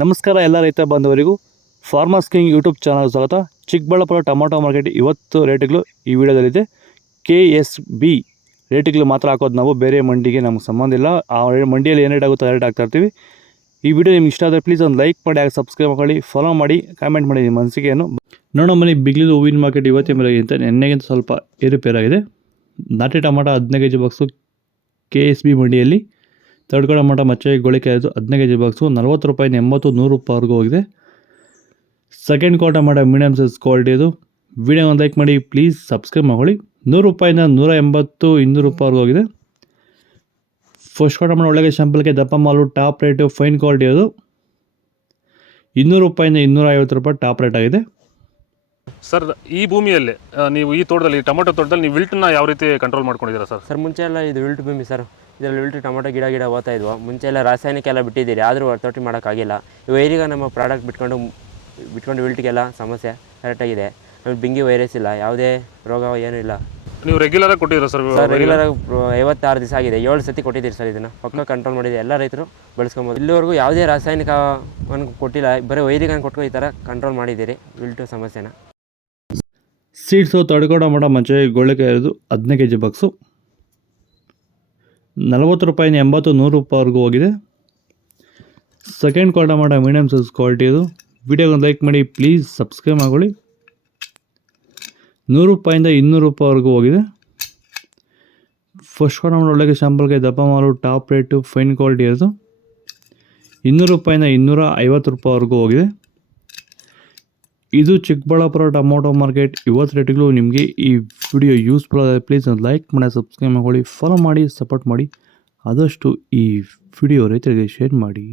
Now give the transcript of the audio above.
ನಮಸ್ಕಾರ ಎಲ್ಲ ರೈತ ಬಾಂಧವರಿಗೂ ಫಾರ್ಮರ್ಸ್ ಕಿಂಗ್ ಯೂಟ್ಯೂಬ್ ಚಾನಲ್ ಸ್ವಾಗತ. ಚಿಕ್ಕಬಳ್ಳಾಪುರ ಟೊಮೊಟೊ ಮಾರ್ಕೆಟ್ ಇವತ್ತು ರೇಟ್ಗಳು ಈ ವಿಡಿಯೋದಲ್ಲಿದೆ. KSB ರೇಟ್ಗಳು ಮಾತ್ರ ಹಾಕೋದು ನಾವು, ಬೇರೆ ಮಂಡಿಗೆ ನಮ್ಗೆ ಸಂಬಂಧ ಇಲ್ಲ. ಆ ಮಂಡಿಯಲ್ಲಿ ಏನು ರೇಟ್ ಆಗುತ್ತೋ ರೇಟ್ ಹಾಕ್ತಾ ಇರ್ತೀವಿ. ಈ ವಿಡಿಯೋ ನಿಮ್ಗೆ ಇಷ್ಟ ಆದರೆ ಪ್ಲೀಸ್ ಒಂದು ಲೈಕ್ ಮಾಡಿ, ಹಾಗೆ ಸಬ್ಸ್ಕ್ರೈಬ್ ಮಾಡಿ, ಫಾಲೋ ಮಾಡಿ, ಕಾಮೆಂಟ್ ಮಾಡಿ ನಿಮ್ಮ ಅನಿಸಿಕೆಯನ್ನು. ನೋಡೋ ಮನೆ ಬಿಗ್ಲಿದು ಹೂವಿನ ಮಾರ್ಕೆಟ್ ಇವತ್ತೇ ಮೇಲೆಗಿಂತ ನೆನ್ನೆಗಿಂತ ಸ್ವಲ್ಪ ಏರುಪೇರಾಗಿದೆ. ನಾಟಿ ಟೊಮೊಟೊ 15 kg ಬಾಕ್ಸು KSB ಮಂಡಿಯಲ್ಲಿ. ತಡ್ಕೊಳ ಮಟ್ಟ ಮಚ್ಚೆ ಗೋಳಿಕಾಯಿ 15 kg ಬಾಕ್ಸು 40 ರೂಪಾಯಿಂದ 80 100 ರೂಪಾಯಿವರೆಗೂ ಹೋಗಿದೆ. ಸೆಕೆಂಡ್ ಕ್ವಾರ್ಟರ್ ಮಾಡೋ ಮೀಡಿಯಮ್ ಸೈಜ್ ಕ್ವಾಲಿಟಿ ಇದು. ವಿಡಿಯೋ ಒಂದು ಲೈಕ್ ಮಾಡಿ, ಪ್ಲೀಸ್ ಸಬ್ಸ್ಕ್ರೈಬ್ ಮಾಡಿ. 100 ರೂಪಾಯಿಂದ 180 200 ರೂಪಾಯಿವರೆಗೂ ಹೋಗಿದೆ. ಫಸ್ಟ್ ಕ್ವಾರ್ಟರ್ ಮಾಡೋ ಒಳ್ಳೆಗೆ ಶಾಂಪಲ್ಗೆ ದಪ್ಪ ಮಾಲು ಟಾಪ್ ರೇಟು ಫೈನ್ ಕ್ವಾಲಿಟಿ ಅದು 200 ರೂಪಾಯಿಂದ 250 ರೂಪಾಯಿ ಟಾಪ್ ರೇಟ್ ಆಗಿದೆ. ಸರ್, ಈ ಭೂಮಿಯಲ್ಲಿ ನೀವು ಈ ತೋಟದಲ್ಲಿ ಟೊಮೊಟೊ ತೋಟದಲ್ಲಿ ನೀವು ವಿಲ್ಟನ್ನ ಯಾವ ರೀತಿ ಕಂಟ್ರೋಲ್ ಮಾಡ್ಕೊಂಡಿದ್ದೀರಾ ಸರ್? ಸರ್, ಮುಂಚೆ ಎಲ್ಲ ಇದು ವಿಲ್ಟ್ ಭೂಮಿ ಸರ್. ಇದರಲ್ಲಿ ವಿಲ್ಟ್ ಟೊಮೊಟೊ ಗಿಡ ಓದ್ತಾ ಇದ್ವು. ಮುಂಚೆ ಎಲ್ಲ ರಾಸಾಯನಿಕ ಎಲ್ಲ ಬಿಟ್ಟಿದ್ದೀರಿ, ಆದರೂ ವರ್ತೋಟಿ ಮಾಡೋಕ್ಕಾಗಿಲ್ಲ. ಈಗ ನಮ್ಮ ಪ್ರಾಡಕ್ಟ್ ಬಿಟ್ಕೊಂಡು ವಿಲ್ಟ್ಗೆಲ್ಲ ಸಮಸ್ಯೆ ಕರೆಕ್ಟಾಗಿದೆ. ಆಮೇಲೆ ಬಿಂಗಿ ವೈರಸ್ ಇಲ್ಲ, ಯಾವುದೇ ರೋಗ ಏನೂ ಇಲ್ಲ. ನೀವು ರೆಗ್ಯುಲರಾಗಿ ಕೊಟ್ಟಿದ್ದೀರಾ ಸರ್? ರೆಗ್ಯುಲರಾಗಿ 56 ದಿವಸ ಆಗಿದೆ, 7 ಸತಿ ಕೊಟ್ಟಿದ್ದೀರಿ ಸರ್. ಇದನ್ನು ಪಕ್ಕ ಕಂಟ್ರೋಲ್ ಮಾಡಿದೆ, ಎಲ್ಲ ರೈತರು ಬಳಸ್ಕೊಬೋದು. ಇಲ್ಲಿವರೆಗೂ ಯಾವುದೇ ರಾಸಾಯನಿಕವನ್ನು ಕೊಟ್ಟಿಲ್ಲ, ಬರೀ ವೈದಿಕನ ಕೊಟ್ಟು ಈ ಥರ ಕಂಟ್ರೋಲ್ ಮಾಡಿದ್ದೀರಿ ವಿಲ್ಟು ಸಮಸ್ಯೆನ. ಸೀಡ್ಸು ತಡ್ಕೊಳ ಮಟ್ಟ ಮಚ್ಚೆ ಗೋಳಿಕಾಯಿ 15 kg ಬಾಕ್ಸು 40 ರೂಪಾಯಿಂದ 80 100 ರೂಪಾಯಿವರೆಗೂ ಹೋಗಿದೆ. ಸೆಕೆಂಡ್ ಕ್ವಾರ್ಟರ್ ಮಾಡೋ ಮೀಡಿಯಮ್ ಸೈಜ್ ಕ್ವಾಲಿಟಿ ಇದು. ವಿಡಿಯೋಗೆ ಒಂದು ಲೈಕ್ ಮಾಡಿ, ಪ್ಲೀಸ್ ಸಬ್ಸ್ಕ್ರೈಬ್ ಮಾಡಿ. 100 ರೂಪಾಯಿಂದ 200 ರೂಪಾಯಿವರೆಗೂ ಹೋಗಿದೆ. ಫಸ್ಟ್ ಕ್ವಾರ್ಟರ್ ಮಾಡೋ ಒಳ್ಳೆಗೆ ಶಾಂಪಲ್ಗೆ ದಪ್ಪ ಮಾಲು ಟಾಪ್ ರೇಟು ಫೈನ್ ಕ್ವಾಲಿಟಿ ಅದು 200 ರೂಪಾಯಿಂದ 250 ರೂಪಾಯಿವರೆಗೂ ಹೋಗಿದೆ. ಇದು ಚಿಕ್ಕಬಳ್ಳಾಪುರ ಟೊಮೊಟೊ ಮಾರ್ಕೆಟ್ ಇವತ್ತು ರೇಟ್ಗಳು. ನಿಮಗೆ ಈ ವಿಡಿಯೋ ಯೂಸ್ಫುಲ್ ಆದರೆ ಪ್ಲೀಸ್ ಒಂದು ಲೈಕ್ ಮಾಡಿ, ಸಬ್ಸ್ಕ್ರೈಬ್ ಮಾಡಿ, ಫಾಲೋ ಮಾಡಿ, ಸಪೋರ್ಟ್ ಮಾಡಿ. ಆದಷ್ಟು ಈ ವಿಡಿಯೋ ರೈತರಿಗೆ ಶೇರ್ ಮಾಡಿ.